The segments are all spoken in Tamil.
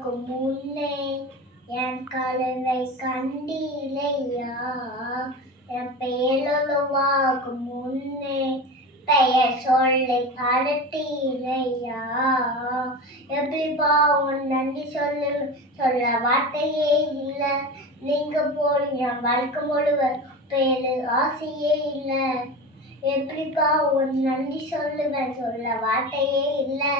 ஆகும் முன்னே என் கழுவை கண்டிலையா? என் பெயருருவாகும் முன்னே பெயர் சொல்லி அடட்டிலையா எப்படிப்பா உன் நன்றி சொல்லு சொல்ல வார்த்தையே இல்லை. நீங்க போல் என் வாழ்க்கை முழுவதும் பேரு ஆசையே இல்லை. எப்படிப்பா உன் நன்றி சொல்லுவேன் சொல்ல வார்த்தையே இல்லை.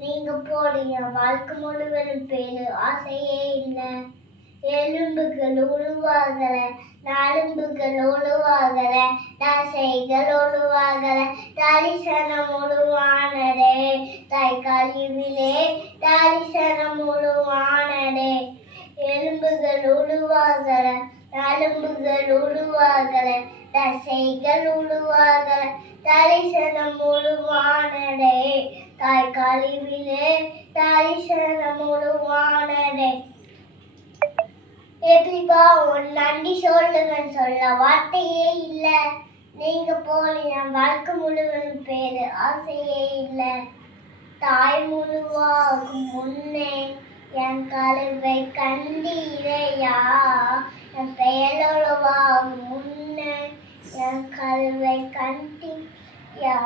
நீங்க போடிய வாழ்க்கை முழுவதும் பேரு ஆசையே இல்லை. எலும்புகள் உருவாகல நரம்புகள் உழுவாகல. தசைகள் உழுவாகல. தரிசனம் உருவானதே தாய் கழிவிலே தரிசனம் முழுவானடே எலும்புகள் உழுவாகல. நரம்புகள் உழுவாகல. தசைகள் உழுவாகல. தரிசனம் உருவானதே தாய் கழிவிலே தரிசனம் உருவானதே. எப்படிப்பா உன் நன்றி சொல்லுவேன் சொல்ல வார்த்தையே இல்லை? நீங்க போல என் வாழ்க்கை முழுவதும் பேரு ஆசையே இல்லை. தாய் முழுவாகும் முன்னே என் கழுவை கண்டீரையா? என் பெயருவாகும் முன்னே என் கழுவை கண்டியா